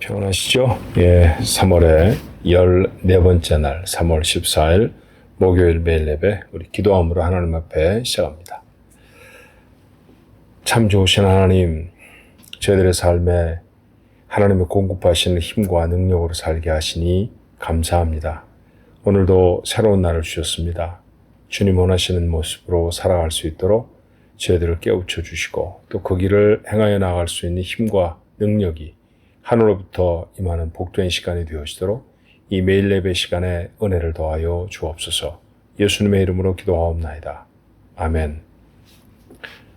평안하시죠? 3월의 14번째 날, 3월 14일 목요일 매일 예배, 우리 기도함으로 하나님 앞에 시작합니다. 참 좋으신 하나님, 저희들의 삶에 하나님의 공급하시는 힘과 능력으로 살게 하시니 감사합니다. 오늘도 새로운 날을 주셨습니다. 주님 원하시는 모습으로 살아갈 수 있도록 저희들을 깨우쳐 주시고 또 그 길을 행하여 나아갈 수 있는 힘과 능력이 하늘로부터 임하는 복된 시간이 되어지도록 이 매일 예배 시간에 은혜를 더하여 주옵소서. 예수님의 이름으로 기도하옵나이다. 아멘.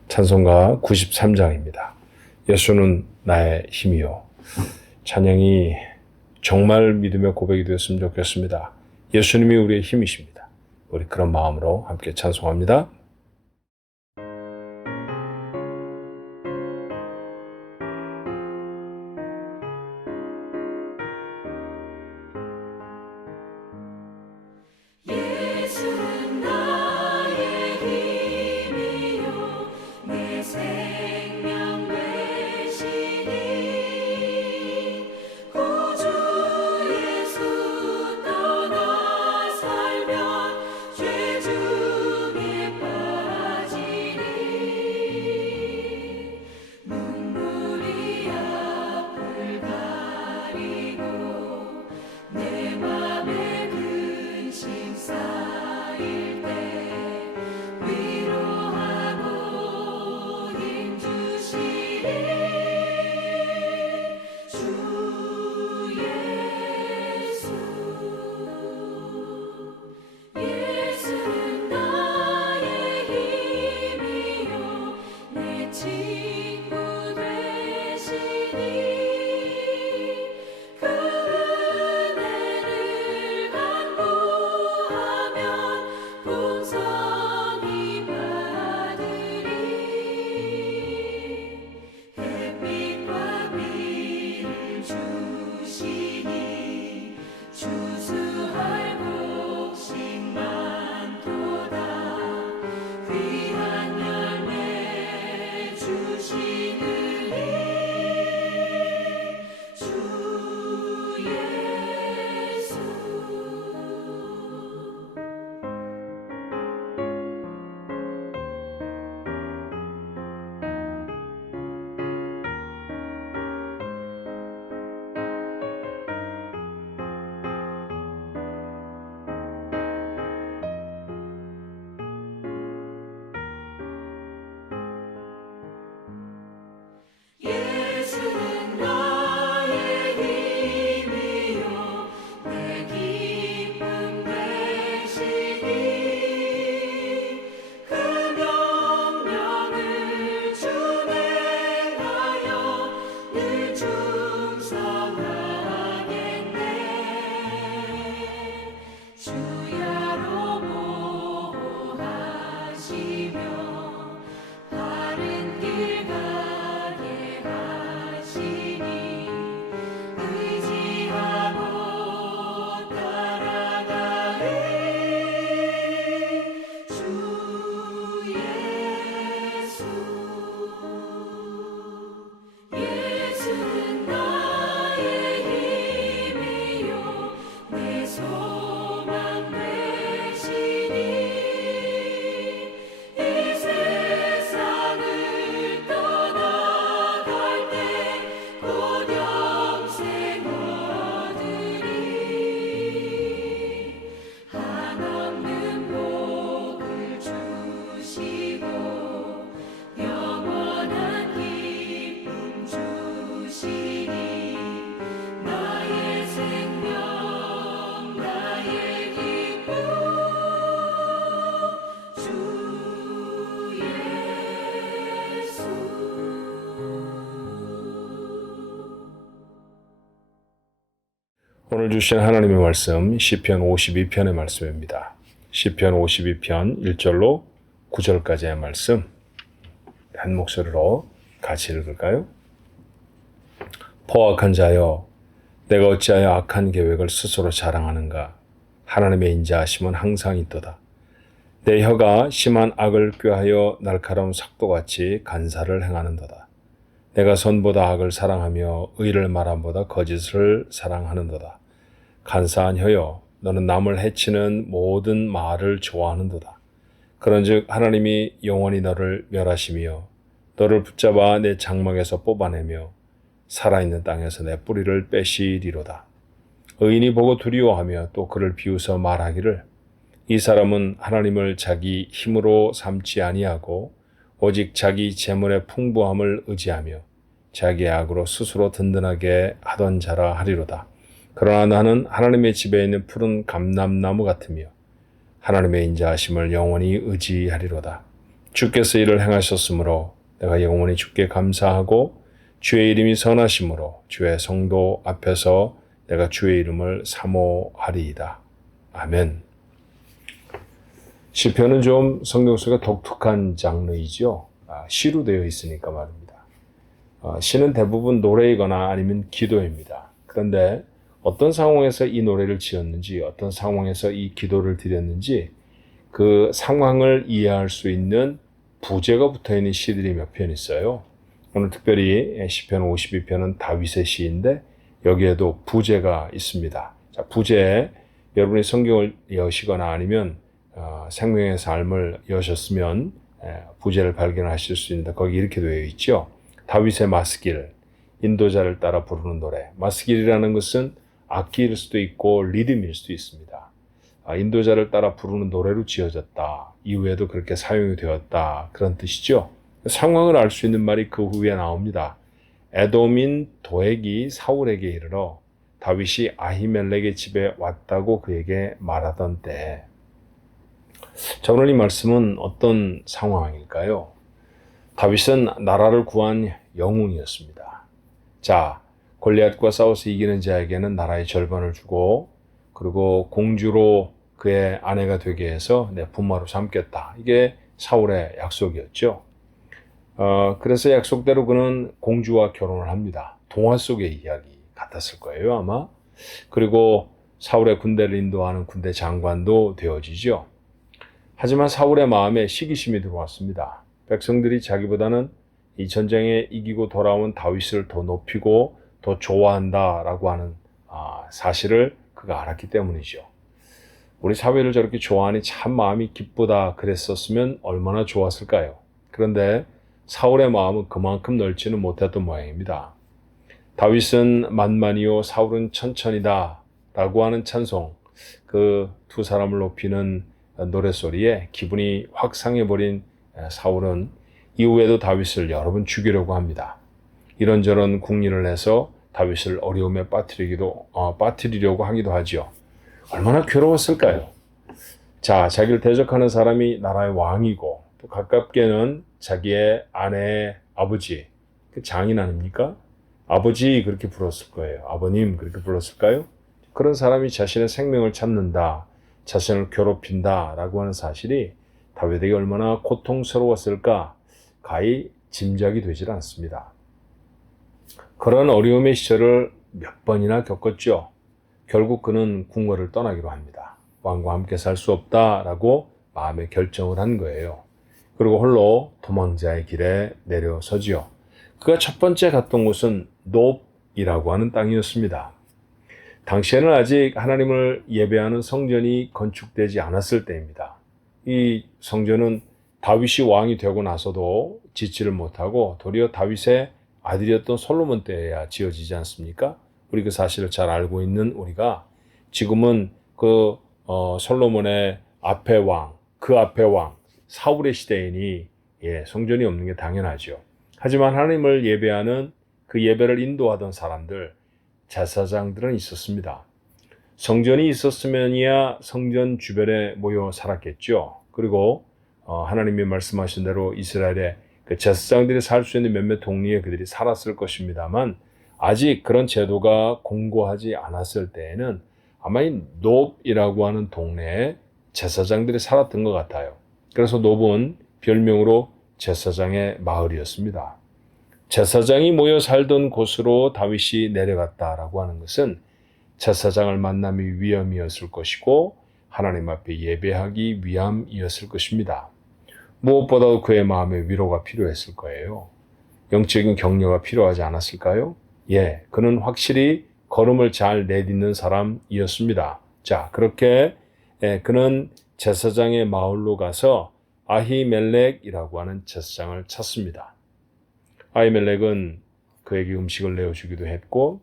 찬송가 93장입니다. 예수는 나의 힘이요. 찬양이 정말 믿음의 고백이 되었으면 좋겠습니다. 예수님이 우리의 힘이십니다. 우리 그런 마음으로 함께 찬송합니다. 오늘 주신 하나님의 말씀 시편 52편의 말씀입니다. 시편 52편 1절로 9절까지의 말씀 한 목소리로 같이 읽을까요? 포악한 자여, 내가 어찌하여 악한 계획을 스스로 자랑하는가? 하나님의 인자하심은 항상 있도다. 내 혀가 심한 악을 꾀하여 날카로운 삭도같이 간사를 행하는도다. 내가 선보다 악을 사랑하며 의를 말함보다 거짓을 사랑하는도다. 간사한 혀여, 너는 남을 해치는 모든 말을 좋아하는도다. 그런즉 하나님이 영원히 너를 멸하시며 너를 붙잡아 내 장막에서 뽑아내며 살아있는 땅에서 내 뿌리를 빼시리로다. 의인이 보고 두려워하며 또 그를 비웃어 말하기를 이 사람은 하나님을 자기 힘으로 삼지 아니하고 오직 자기 재물의 풍부함을 의지하며 자기의 악으로 스스로 든든하게 하던 자라 하리로다. 그러나 나는 하나님의 집에 있는 푸른 감람나무 같으며 하나님의 인자하심을 영원히 의지하리로다. 주께서 이를 행하셨으므로 내가 영원히 주께 감사하고 주의 이름이 선하심으로 주의 성도 앞에서 내가 주의 이름을 사모하리이다. 아멘. 시편은 좀 성경 속에 독특한 장르이죠. 시로 되어 있으니까 말입니다. 시는 대부분 노래이거나 아니면 기도입니다. 그런데 어떤 상황에서 이 노래를 지었는지, 어떤 상황에서 이 기도를 드렸는지 그 상황을 이해할 수 있는 부제가 붙어있는 시들이 몇 편 있어요. 오늘 특별히 시편 52편은 다윗의 시인데 여기에도 부제가 있습니다. 자, 부제에 여러분이 성경을 여시거나 아니면 생명의 삶을 여셨으면 부제를 발견하실 수 있는데 거기 이렇게 되어 있죠. 다윗의 마스길, 인도자를 따라 부르는 노래. 마스길이라는 것은 악기일 수도 있고 리듬일 수도 있습니다. 인도자를 따라 부르는 노래로 지어졌다. 이후에도 그렇게 사용이 되었다. 그런 뜻이죠. 상황을 알 수 있는 말이 그 후에 나옵니다. 에돔인 도액이 사울에게 이르러 다윗이 아히멜렉의 집에 왔다고 그에게 말하던 때. 자, 오늘 이 말씀은 어떤 상황일까요? 다윗은 나라를 구한 영웅이었습니다. 자, 골리앗과 싸워서 이기는 자에게는 나라의 절반을 주고 그리고 공주로 그의 아내가 되게 해서 내 부모로 삼겠다. 이게 사울의 약속이었죠. 그래서 약속대로 그는 공주와 결혼을 합니다. 동화 속의 이야기 같았을 거예요, 아마. 그리고 사울의 군대를 인도하는 군대 장관도 되어지죠. 하지만 사울의 마음에 시기심이 들어왔습니다. 백성들이 자기보다는 이 전쟁에 이기고 돌아온 다윗을 더 높이고 더 좋아한다라고 하는 사실을 그가 알았기 때문이죠. 우리 사회를 저렇게 좋아하니 참 마음이 기쁘다 그랬었으면 얼마나 좋았을까요? 그런데 사울의 마음은 그만큼 넓지는 못했던 모양입니다. 다윗은 만만이요 사울은 천천이다 라고 하는 찬송, 그 두 사람을 높이는 노랫소리에 기분이 확 상해버린 사울은 이후에도 다윗을 여러 번 죽이려고 합니다. 이런저런 궁리를 해서 다윗을 어려움에 빠뜨리려고 하기도 하죠. 얼마나 괴로웠을까요? 자, 자기를 대적하는 사람이 나라의 왕이고 또 가깝게는 자기의 아내의 아버지, 그 장인 아닙니까? 아버지 그렇게 불렀을 거예요. 아버님 그렇게 불렀을까요? 그런 사람이 자신의 생명을 찾는다, 자신을 괴롭힌다 라고 하는 사실이 다윗에게 얼마나 고통스러웠을까 가히 짐작이 되질 않습니다. 그런 어려움의 시절을 몇 번이나 겪었죠. 결국 그는 궁궐을 떠나기로 합니다. 왕과 함께 살 수 없다라고 마음의 결정을 한 거예요. 그리고 홀로 도망자의 길에 내려서지요. 그가 첫 번째 갔던 곳은 놉이라고 하는 땅이었습니다. 당시에는 아직 하나님을 예배하는 성전이 건축되지 않았을 때입니다. 이 성전은 다윗이 왕이 되고 나서도 짓지를 못하고 도리어 다윗의 아들이었던 솔로몬 때에야 지어지지 않습니까? 우리 그 사실을 잘 알고 있는 우리가 지금은 그 솔로몬의 앞에 왕, 그 앞에 왕, 사울의 시대이니 성전이 없는 게 당연하죠. 하지만 하나님을 예배하는 그 예배를 인도하던 사람들, 제사장들은 있었습니다. 성전이 있었으면이야 성전 주변에 모여 살았겠죠. 그리고 하나님이 말씀하신 대로 이스라엘의 그 제사장들이 살 수 있는 몇몇 동리에 그들이 살았을 것입니다만 아직 그런 제도가 공고하지 않았을 때에는 아마 이 놉이라고 하는 동네에 제사장들이 살았던 것 같아요. 그래서 놉은 별명으로 제사장의 마을이었습니다. 제사장이 모여 살던 곳으로 다윗이 내려갔다라고 하는 것은 제사장을 만남이 위함이었을 것이고 하나님 앞에 예배하기 위함이었을 것입니다. 무엇보다도 그의 마음에 위로가 필요했을 거예요. 영적인 격려가 필요하지 않았을까요? 예, 그는 확실히 걸음을 잘 내딛는 사람이었습니다. 자, 그렇게 그는 제사장의 마을로 가서 아히멜렉이라고 하는 제사장을 찾습니다. 아히멜렉은 그에게 음식을 내어주기도 했고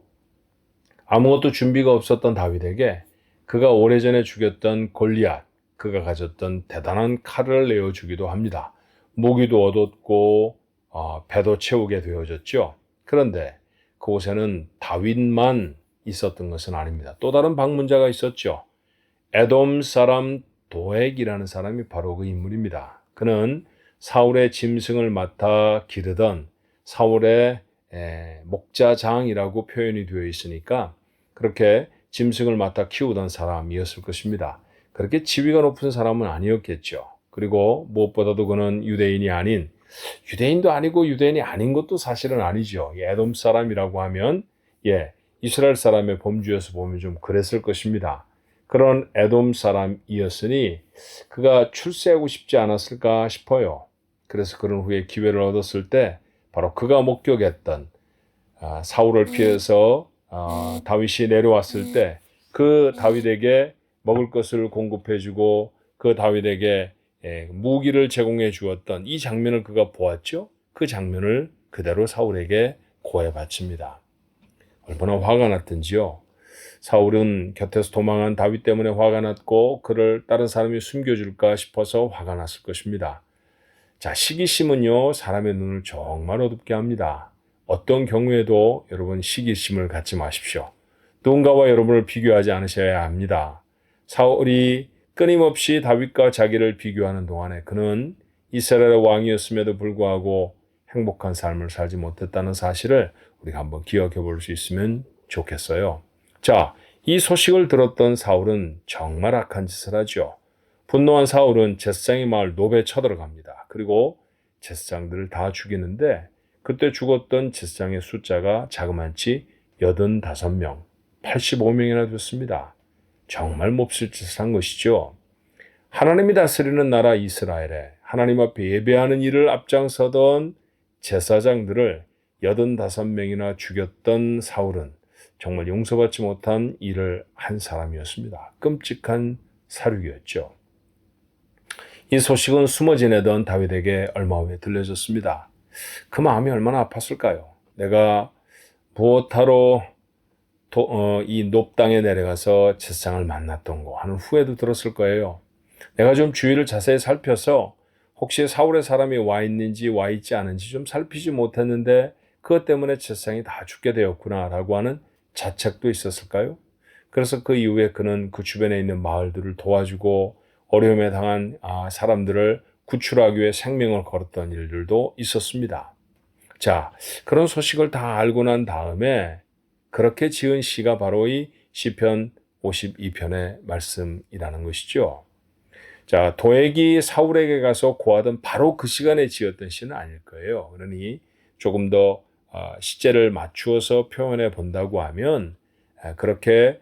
아무것도 준비가 없었던 다윗에게 그가 오래전에 죽였던 골리앗, 그가 가졌던 대단한 칼을 내어주기도 합니다. 모기도 얻었고 배도 채우게 되어졌죠. 그런데 그곳에는 다윗만 있었던 것은 아닙니다. 또 다른 방문자가 있었죠. 에돔 사람 도액이라는 사람이 바로 그 인물입니다. 그는 사울의 짐승을 맡아 기르던 사울의 목자장이라고 표현이 되어 있으니까 그렇게 짐승을 맡아 키우던 사람이었을 것입니다. 그렇게 지위가 높은 사람은 아니었겠죠. 그리고 무엇보다도 그는 유대인도 아니고 유대인이 아닌 것도 사실은 아니죠. 에돔 사람이라고 하면 이스라엘 사람의 범주에서 보면 좀 그랬을 것입니다. 그런 에돔 사람이었으니 그가 출세하고 싶지 않았을까 싶어요. 그래서 그런 후에 기회를 얻었을 때 바로 그가 목격했던 사울을 피해서 다윗이 내려왔을 때 그 다윗에게 먹을 것을 공급해주고 그 다윗에게 무기를 제공해 주었던 이 장면을 그가 보았죠. 그 장면을 그대로 사울에게 고해 바칩니다. 얼마나 화가 났던지요. 사울은 곁에서 도망한 다윗 때문에 화가 났고 그를 다른 사람이 숨겨줄까 싶어서 화가 났을 것입니다. 자, 시기심은요, 사람의 눈을 정말 어둡게 합니다. 어떤 경우에도 여러분 시기심을 갖지 마십시오. 누군가와 여러분을 비교하지 않으셔야 합니다. 사울이 끊임없이 다윗과 자기를 비교하는 동안에 그는 이스라엘의 왕이었음에도 불구하고 행복한 삶을 살지 못했다는 사실을 우리가 한번 기억해 볼 수 있으면 좋겠어요. 자, 이 소식을 들었던 사울은 정말 악한 짓을 하죠. 분노한 사울은 제사장의 마을 노베에 쳐들어갑니다. 그리고 제사장들을 다 죽이는데 그때 죽었던 제사장의 숫자가 자그만치 85명, 85명이나 됐습니다. 정말 몹쓸 짓을 한 것이죠. 하나님이 다스리는 나라 이스라엘에 하나님 앞에 예배하는 일을 앞장서던 제사장들을 85명이나 죽였던 사울은 정말 용서받지 못한 일을 한 사람이었습니다. 끔찍한 사륙이었죠. 이 소식은 숨어 지내던 다윗에게 얼마 후에 들려졌습니다. 그 마음이 얼마나 아팠을까요? 내가 무엇하러 이 높당에 내려가서 제사장을 만났던 거 하는 후회도 들었을 거예요. 내가 좀 주위를 자세히 살펴서 혹시 사울의 사람이 와 있는지 와 있지 않은지 좀 살피지 못했는데 그것 때문에 제사장이 다 죽게 되었구나라고 하는 자책도 있었을까요? 그래서 그 이후에 그는 그 주변에 있는 마을들을 도와주고 어려움에 당한 사람들을 구출하기 위해 생명을 걸었던 일들도 있었습니다. 자, 그런 소식을 다 알고 난 다음에 그렇게 지은 시가 바로 이 시편 52편의 말씀이라는 것이죠. 자, 도액이 사울에게 가서 고하던 바로 그 시간에 지었던 시는 아닐 거예요. 그러니 조금 더 시제를 맞추어서 표현해 본다고 하면 그렇게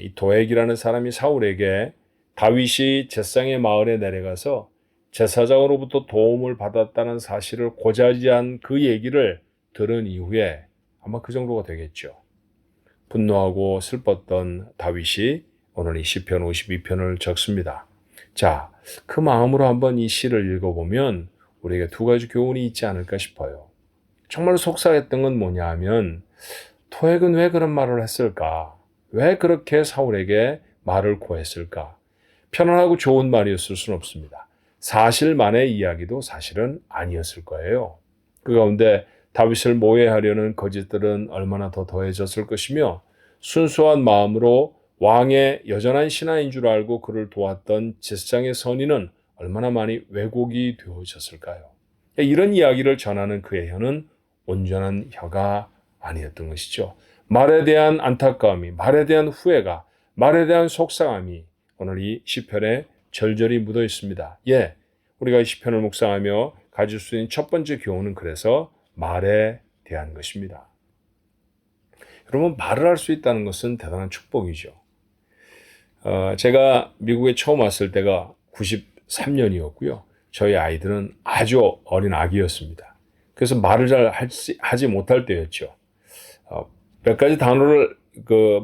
이 도액이라는 사람이 사울에게 다윗이 제사장의 마을에 내려가서 제사장으로부터 도움을 받았다는 사실을 고자지한 그 얘기를 들은 이후에 아마 그 정도가 되겠죠. 분노하고 슬펐던 다윗이 오늘 이 시편 52편을 적습니다. 자, 그 마음으로 한번 이 시를 읽어보면 우리에게 두 가지 교훈이 있지 않을까 싶어요. 정말 속상했던 건 뭐냐 하면 도액은 왜 그런 말을 했을까? 왜 그렇게 사울에게 말을 고했을까? 편안하고 좋은 말이었을 수는 없습니다. 사실만의 이야기도 사실은 아니었을 거예요. 그 가운데 다윗을 모해하려는 거짓들은 얼마나 더 더해졌을 것이며 순수한 마음으로 왕의 여전한 신하인 줄 알고 그를 도왔던 제사장의 선의는 얼마나 많이 왜곡이 되어졌을까요? 이런 이야기를 전하는 그의 혀는 온전한 혀가 아니었던 것이죠. 말에 대한 안타까움이, 말에 대한 후회가, 말에 대한 속상함이 오늘 이 시편에 절절히 묻어 있습니다. 우리가 이 시편을 묵상하며 가질 수 있는 첫 번째 교훈은 그래서 말에 대한 것입니다. 여러분, 말을 할 수 있다는 것은 대단한 축복이죠. 제가 미국에 처음 왔을 때가 93년이었고요. 저희 아이들은 아주 어린 아기였습니다. 그래서 말을 잘 하지 못할 때였죠. 몇 가지 단어를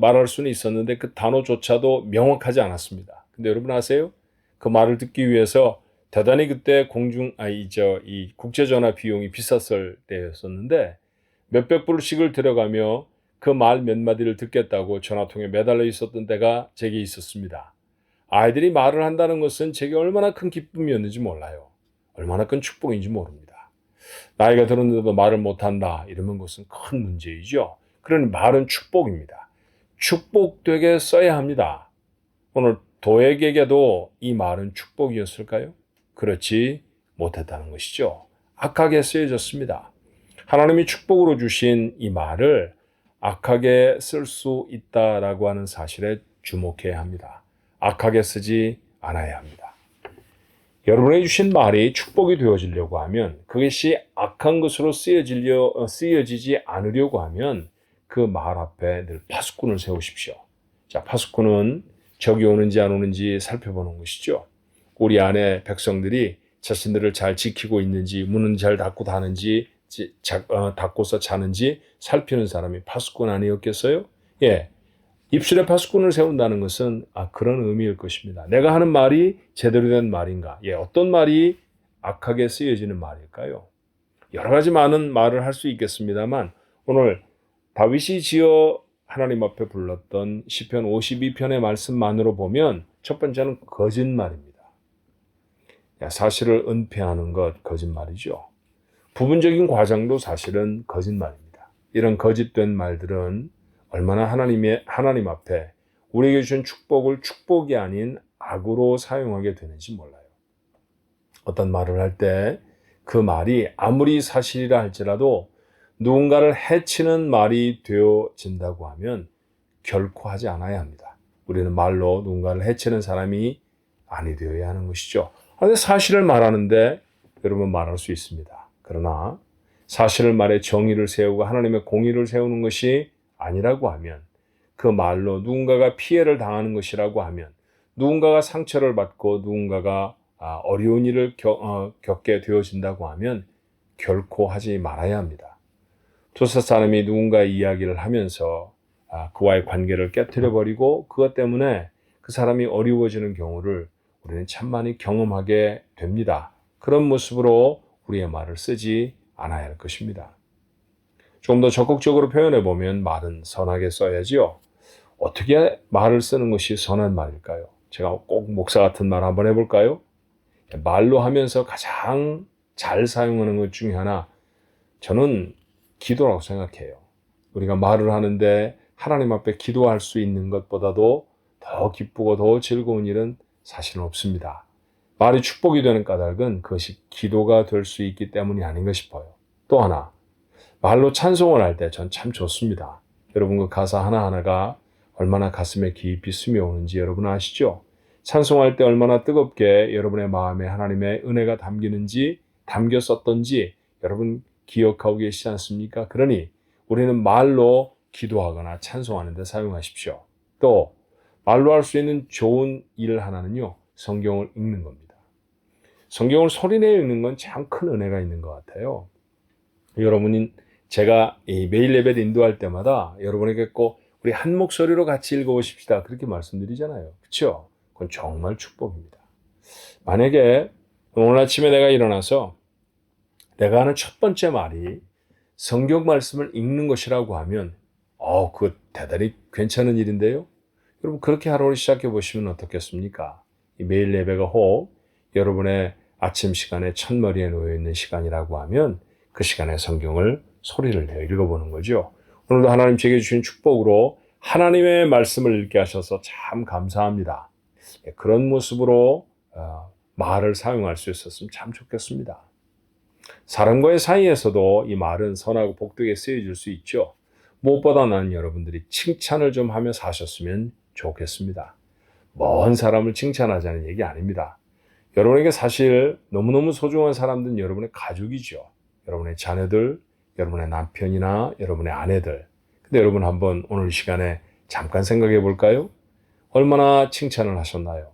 말할 수는 있었는데 그 단어조차도 명확하지 않았습니다. 근데 여러분 아세요? 그 말을 듣기 위해서 대단히 그때 이 국제전화 비용이 비쌌을 때였었는데 몇백 불씩을 들여가며 그 말 몇 마디를 듣겠다고 전화통에 매달려 있었던 때가 제게 있었습니다. 아이들이 말을 한다는 것은 제게 얼마나 큰 기쁨이었는지 몰라요. 얼마나 큰 축복인지 모릅니다. 나이가 들었는데도 말을 못한다 이러면 그것은 큰 문제이죠. 그러니 말은 축복입니다. 축복되게 써야 합니다. 오늘 도액에게도 이 말은 축복이었을까요? 그렇지 못했다는 것이죠. 악하게 쓰여졌습니다. 하나님이 축복으로 주신 이 말을 악하게 쓸 수 있다라고 하는 사실에 주목해야 합니다. 악하게 쓰지 않아야 합니다. 여러분이 주신 말이 축복이 되어지려고 하면 그것이 악한 것으로 쓰여지지 않으려고 하면 그 말 앞에 늘 파수꾼을 세우십시오. 자, 파수꾼은 적이 오는지 안 오는지 살펴보는 것이죠. 우리 안에 백성들이 자신들을 잘 지키고 있는지, 문은 잘 닫고 닫고서 자는지 살피는 사람이 파수꾼 아니었겠어요? 예. 입술에 파수꾼을 세운다는 것은 그런 의미일 것입니다. 내가 하는 말이 제대로 된 말인가? 예, 어떤 말이 악하게 쓰여지는 말일까요? 여러 가지 많은 말을 할 수 있겠습니다만 오늘 다윗이 지어 하나님 앞에 불렀던 시편 52편의 말씀만으로 보면 첫 번째는 거짓말입니다. 사실을 은폐하는 것 거짓말이죠. 부분적인 과장도 사실은 거짓말입니다. 이런 거짓된 말들은 얼마나 하나님 앞에 우리에게 주신 축복을 축복이 아닌 악으로 사용하게 되는지 몰라요. 어떤 말을 할 때 그 말이 아무리 사실이라 할지라도 누군가를 해치는 말이 되어진다고 하면 결코 하지 않아야 합니다. 우리는 말로 누군가를 해치는 사람이 아니 되어야 하는 것이죠. 그런데 사실을 말하는데 여러분 말할 수 있습니다. 그러나 사실을 말해 정의를 세우고 하나님의 공의를 세우는 것이 아니라고 하면 그 말로 누군가가 피해를 당하는 것이라고 하면 누군가가 상처를 받고 누군가가 어려운 일을 겪게 되어진다고 하면 결코 하지 말아야 합니다. 두세 사람이 누군가의 이야기를 하면서 그와의 관계를 깨트려버리고 그것 때문에 그 사람이 어려워지는 경우를 우리는 참 많이 경험하게 됩니다. 그런 모습으로 우리의 말을 쓰지 않아야 할 것입니다. 좀 더 적극적으로 표현해 보면 말은 선하게 써야지요. 어떻게 말을 쓰는 것이 선한 말일까요? 제가 꼭 목사 같은 말 한번 해볼까요? 말로 하면서 가장 잘 사용하는 것 중에 하나 저는 기도라고 생각해요. 우리가 말을 하는데 하나님 앞에 기도할 수 있는 것보다도 더 기쁘고 더 즐거운 일은 사실은 없습니다. 말이 축복이 되는 까닭은 그것이 기도가 될 수 있기 때문이 아닌가 싶어요. 또 하나, 말로 찬송을 할 때 전 참 좋습니다. 여러분 그 가사 하나하나가 얼마나 가슴에 깊이 스며오는지 여러분 아시죠? 찬송할 때 얼마나 뜨겁게 여러분의 마음에 하나님의 은혜가 담겼었던지 여러분 기억하고 계시지 않습니까? 그러니 우리는 말로 기도하거나 찬송하는 데 사용하십시오. 또 말로 할 수 있는 좋은 일 하나는요. 성경을 읽는 겁니다. 성경을 소리내어 읽는 건 참 큰 은혜가 있는 것 같아요. 여러분은 제가 매일 예배 인도할 때마다 여러분에게 꼭 우리 한 목소리로 같이 읽어보십시다. 그렇게 말씀드리잖아요. 그렇죠? 그건 정말 축복입니다. 만약에 오늘 아침에 내가 일어나서 내가 하는 첫 번째 말이 성경 말씀을 읽는 것이라고 하면 그거 대단히 괜찮은 일인데요. 여러분 그렇게 하루를 시작해 보시면 어떻겠습니까? 매일 예배가 혹 여러분의 아침 시간에 첫머리에 놓여있는 시간이라고 하면 그 시간에 성경을 소리를 내어 읽어보는 거죠. 오늘도 하나님 제게 주신 축복으로 하나님의 말씀을 읽게 하셔서 참 감사합니다. 그런 모습으로 말을 사용할 수 있었으면 참 좋겠습니다. 사람과의 사이에서도 이 말은 선하고 복되게 쓰여질 수 있죠. 무엇보다 나는 여러분들이 칭찬을 좀 하며 사셨으면 좋겠습니다. 먼 사람을 칭찬하자는 얘기 아닙니다. 여러분에게 사실 너무너무 소중한 사람들은 여러분의 가족이죠. 여러분의 자녀들, 여러분의 남편이나 여러분의 아내들. 근데 여러분 한번 오늘 시간에 잠깐 생각해 볼까요? 얼마나 칭찬을 하셨나요?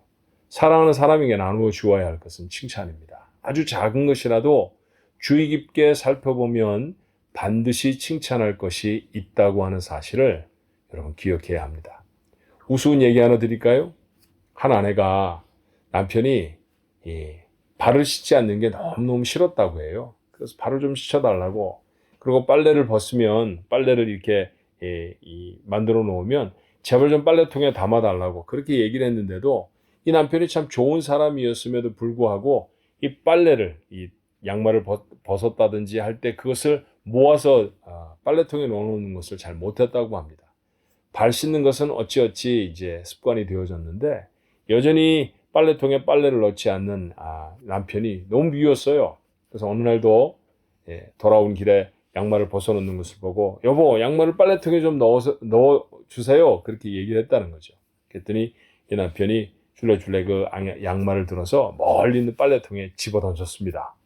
사랑하는 사람에게 나누어 주어야 할 것은 칭찬입니다. 아주 작은 것이라도 주의 깊게 살펴보면 반드시 칭찬할 것이 있다고 하는 사실을 여러분 기억해야 합니다. 우스운 얘기 하나 드릴까요? 한 아내가 남편이 발을 씻지 않는 게 너무너무 싫었다고 해요. 그래서 발을 좀 씻어달라고, 그리고 빨래를 벗으면 빨래를 이렇게 만들어 놓으면 제발 좀 빨래통에 담아달라고 그렇게 얘기를 했는데도 이 남편이 참 좋은 사람이었음에도 불구하고 이 빨래를, 이 양말을 벗었다든지 할 때 그것을 모아서 빨래통에 넣어놓는 것을 잘 못했다고 합니다. 발 씻는 것은 어찌어찌 이제 습관이 되어졌는데 여전히 빨래통에 빨래를 넣지 않는 남편이 너무 미웠어요. 그래서 어느 날도 돌아온 길에 양말을 벗어놓는 것을 보고 여보, 양말을 빨래통에 좀 넣어주세요. 그렇게 얘기를 했다는 거죠. 그랬더니 이 남편이 줄레줄레 그 양말을 들어서 멀리 있는 빨래통에 집어 던졌습니다.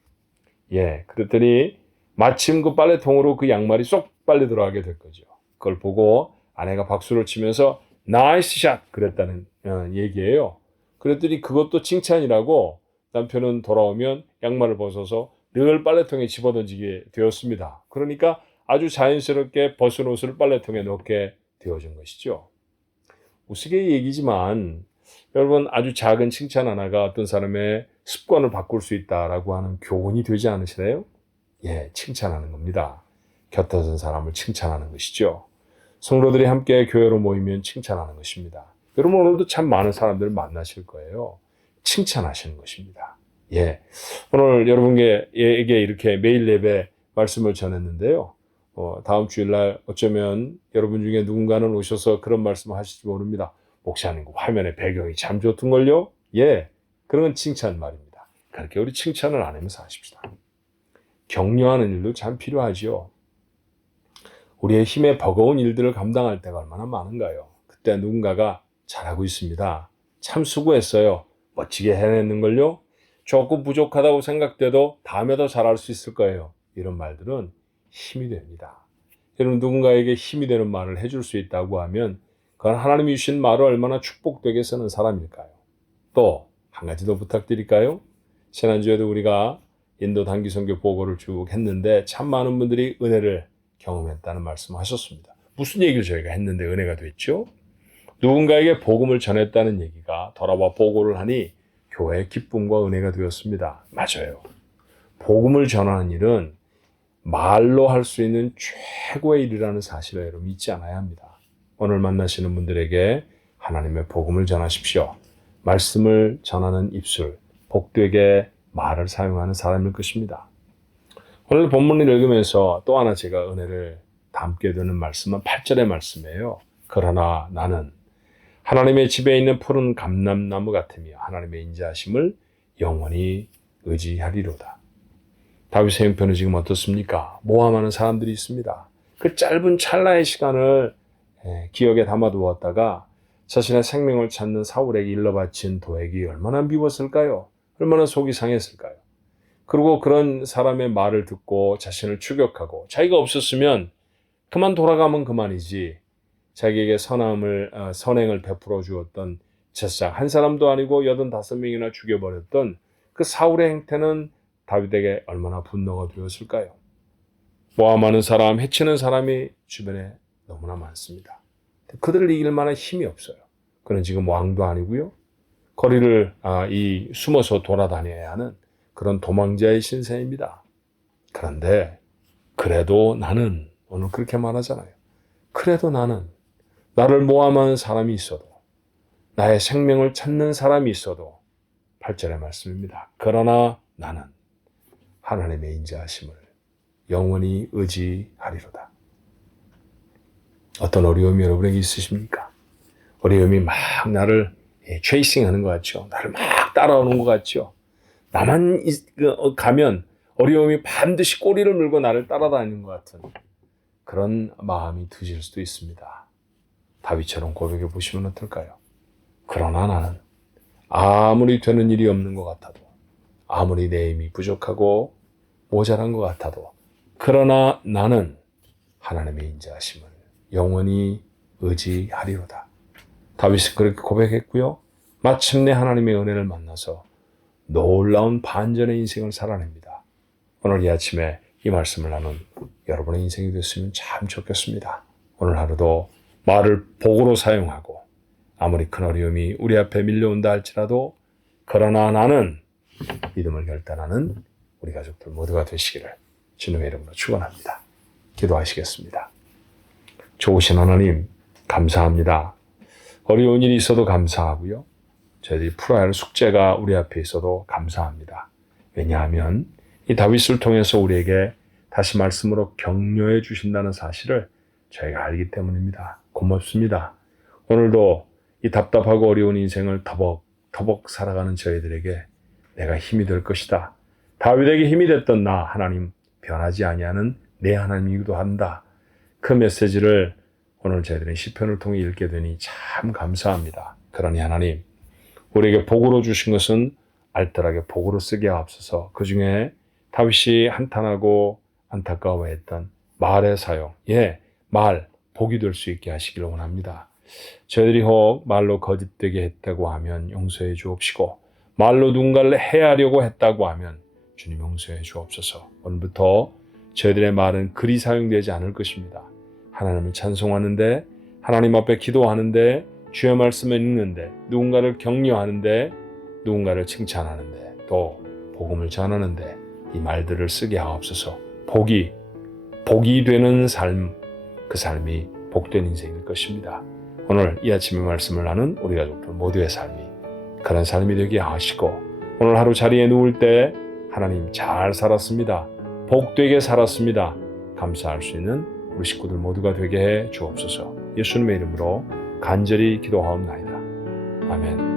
그랬더니 마침 그 빨래통으로 그 양말이 쏙 빨려 들어가게 될 거죠. 그걸 보고 아내가 박수를 치면서 나이스 샷 그랬다는 얘기예요. 그랬더니 그것도 칭찬이라고 남편은 돌아오면 양말을 벗어서 늘 빨래통에 집어던지게 되었습니다. 그러니까 아주 자연스럽게 벗은 옷을 빨래통에 넣게 되어진 것이죠. 우스개 얘기지만 여러분, 아주 작은 칭찬 하나가 어떤 사람의 습관을 바꿀 수 있다라고 하는 교훈이 되지 않으시나요? 칭찬하는 겁니다. 곁에 선 사람을 칭찬하는 것이죠. 성도들이 함께 교회로 모이면 칭찬하는 것입니다. 여러분, 오늘도 참 많은 사람들을 만나실 거예요. 칭찬하시는 것입니다. 오늘 여러분에게 이렇게 매일 예배 말씀을 전했는데요. 다음 주일날 어쩌면 여러분 중에 누군가는 오셔서 그런 말씀을 하실지 모릅니다. 목사님, 화면에 배경이 참 좋던걸요? 그런 칭찬 말입니다. 그렇게 우리 칭찬을 안 하면서 하십시다. 격려하는 일도 참 필요하지요. 우리의 힘에 버거운 일들을 감당할 때가 얼마나 많은가요? 그때 누군가가 잘하고 있습니다. 참 수고했어요. 멋지게 해냈는걸요? 조금 부족하다고 생각돼도 다음에 더 잘할 수 있을 거예요. 이런 말들은 힘이 됩니다. 여러분, 누군가에게 힘이 되는 말을 해줄 수 있다고 하면 그건 하나님이 주신 말을 얼마나 축복되게 쓰는 사람일까요? 또 한 가지 더 부탁드릴까요? 지난주에도 우리가 인도 단기 선교 보고를 쭉 했는데 참 많은 분들이 은혜를 경험했다는 말씀을 하셨습니다. 무슨 얘기를 저희가 했는데 은혜가 됐죠? 누군가에게 복음을 전했다는 얘기가 돌아와 보고를 하니 교회의 기쁨과 은혜가 되었습니다. 맞아요. 복음을 전하는 일은 말로 할 수 있는 최고의 일이라는 사실을 여러분 잊지 않아야 합니다. 오늘 만나시는 분들에게 하나님의 복음을 전하십시오. 말씀을 전하는 입술, 복되게 말을 사용하는 사람일 것입니다. 오늘 본문을 읽으면서 또 하나 제가 은혜를 담게 되는 말씀은 8절의 말씀이에요. 그러나 나는 하나님의 집에 있는 푸른 감람나무 같으며 하나님의 인자하심을 영원히 의지하리로다. 다윗의 형편은 지금 어떻습니까? 모함하는 사람들이 있습니다. 그 짧은 찰나의 시간을 기억에 담아두었다가 자신의 생명을 찾는 사울에게 일러바친 도액이 얼마나 미웠을까요? 얼마나 속이 상했을까요? 그리고 그런 사람의 말을 듣고 자신을 추격하고 자기가 없었으면 그만 돌아가면 그만이지, 자기에게 선행을 베풀어 주었던 제사장 한 사람도 아니고 85명이나 죽여버렸던 그 사울의 행태는 다윗에게 얼마나 분노가 되었을까요? 모함하는 사람, 해치는 사람이 주변에 너무나 많습니다. 그들을 이길 만한 힘이 없어요. 그는 지금 왕도 아니고요. 거리를 숨어서 돌아다녀야 하는 그런 도망자의 신세입니다. 그런데 그래도 나는, 오늘 그렇게 말하잖아요. 그래도 나는, 나를 모함하는 사람이 있어도, 나의 생명을 찾는 사람이 있어도 8절의 말씀입니다. 그러나 나는 하나님의 인자하심을 영원히 의지하리로다. 어떤 어려움이 여러분에게 있으십니까? 어려움이 막 나를 체이싱하는 것 같죠? 나를 막 따라오는 것 같죠? 나만 가면 어려움이 반드시 꼬리를 물고 나를 따라다니는 것 같은 그런 마음이 드실 수도 있습니다. 다윗처럼 고백해 보시면 어떨까요? 그러나 나는 아무리 되는 일이 없는 것 같아도, 아무리 내 힘이 부족하고 모자란 것 같아도, 그러나 나는 하나님의 인자하심을 영원히 의지하리로다. 다윗은 그렇게 고백했고요. 마침내 하나님의 은혜를 만나서 놀라운 반전의 인생을 살아냅니다. 오늘 이 아침에 이 말씀을 나눈 여러분의 인생이 됐으면 참 좋겠습니다. 오늘 하루도 말을 복으로 사용하고 아무리 큰 어려움이 우리 앞에 밀려온다 할지라도 그러나 나는 믿음을 결단하는 우리 가족들 모두가 되시기를 주님의 이름으로 축원합니다. 기도하시겠습니다. 좋으신 하나님 감사합니다. 어려운 일이 있어도 감사하고요. 저희들이 풀어야 할 숙제가 우리 앞에 있어도 감사합니다. 왜냐하면 이 다윗을 통해서 우리에게 다시 말씀으로 격려해 주신다는 사실을 저희가 알기 때문입니다. 고맙습니다. 오늘도 이 답답하고 어려운 인생을 터벅터벅 살아가는 저희들에게 내가 힘이 될 것이다. 다윗에게 힘이 됐던 나 하나님 변하지 아니하는 내 하나님이기도 한다. 그 메시지를 오늘 저희들은 시편을 통해 읽게 되니 참 감사합니다. 그러니 하나님 우리에게 복으로 주신 것은 알뜰하게 복으로 쓰게 하옵소서. 그 중에 다윗이 한탄하고 안타까워했던 말의 사용, 말, 복이 될 수 있게 하시기를 원합니다. 저희들이 혹 말로 거짓되게 했다고 하면 용서해 주옵시고 말로 누군가를 해하려고 했다고 하면 주님 용서해 주옵소서. 오늘부터 저희들의 말은 그리 사용되지 않을 것입니다. 하나님을 찬송하는데 하나님 앞에 기도하는데 주의 말씀을 읽는데 누군가를 격려하는데 누군가를 칭찬하는데 또 복음을 전하는데 이 말들을 쓰게 하옵소서. 복이 되는 삶, 그 삶이 복된 인생일 것입니다. 오늘 이 아침의 말씀을 나눈 우리 가족들 모두의 삶이 그런 삶이 되게 하시고 오늘 하루 자리에 누울 때 하나님 잘 살았습니다. 복되게 살았습니다. 감사할 수 있는 우리 식구들 모두가 되게 해 주옵소서. 예수님의 이름으로 간절히 기도하옵나이다. 아멘.